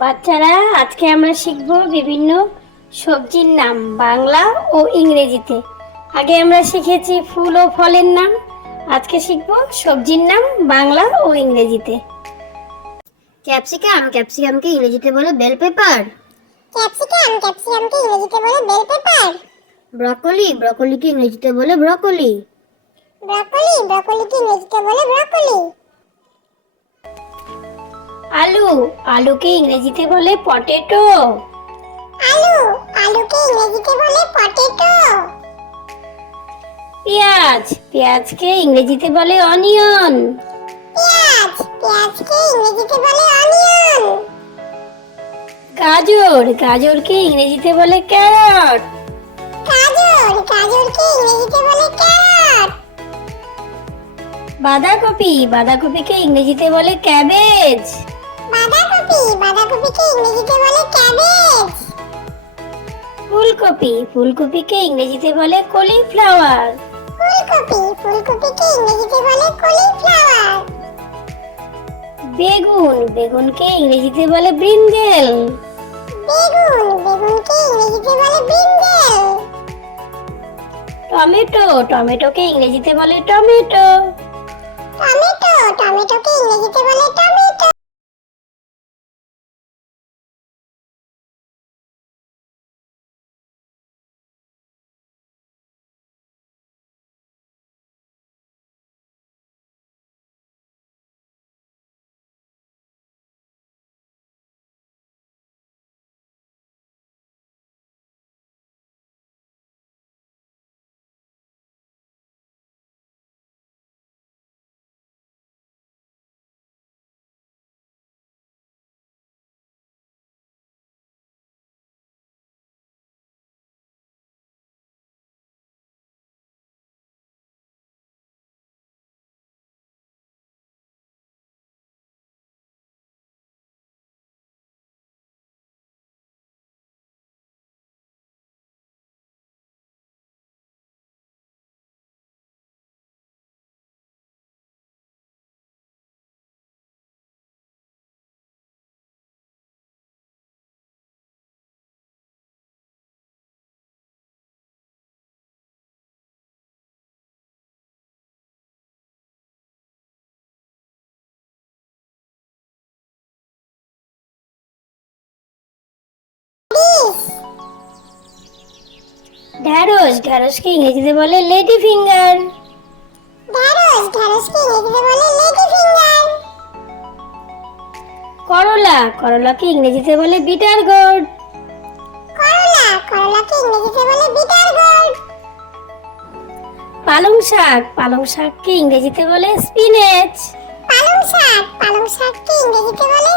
বাচ্চারা, আজকে আমরা শিখব বিভিন্ন সবজির নাম বাংলা ও ইংরেজিতে। আগে আমরা শিখেছি ফুল ও ফলের নাম। আজকে শিখব সবজির নাম বাংলা ও ইংরেজিতে। ক্যাপসিকামকে ইংরেজিতে বলে বেল পেপার। ক্যাপসিকামকে ইংরেজিতে বলে বেল পেপার। ব্রকলিকে ইংরেজিতে বলে ব্রকলি। ব্রকলিকে ইংরেজিতে বলে ব্রকলি। আলুকে ইংরেজিতে বলে পটেটো। আলুকে ইংরেজিতে বলে পটেটো। পেঁয়াজকে ইংরেজিতে বলে অনিয়ন। পেঁয়াজকে ইংরেজিতে বলে অনিয়ন। গাজরকে ইংরেজিতে বলে ক্যারট। গাজরকে ইংরেজিতে বলে ক্যারট। বাঁধাকপিকে ইংরেজিতে বলে ক্যাবেজ। বাঁধাকপিকে ইংরেজিতে বলে ক্যাবেজ। ফুলকপিকে ইংরেজিতে বলে কলিফ্লাওয়ার। ফুলকপিকে ইংরেজিতে বলে কলিফ্লাওয়ার। বেগুনকে ইংরেজিতে বলে ব্রিঞ্জেল। বেগুনকে ইংরেজিতে বলে ব্রিঞ্জেল। টমেটোকে ইংরেজিতে বলে টমেটো। টমেটোকে ইংরেজিতে বলে টমেটো। ঢ্যাঁড়সকে ইংরেজিতে বলে লেডি ফিঙ্গার। ঢ্যাঁড়সকে ইংরেজিতে বলে লেডি ফিঙ্গার। করলাকে ইংরেজিতে বলে বিটার গোর্ড। করলাকে ইংরেজিতে বলে বিটার গোর্ড। পালং শাককে ইংরেজিতে বলে স্পিনেচ। পালং শাককে ইংরেজিতে বলে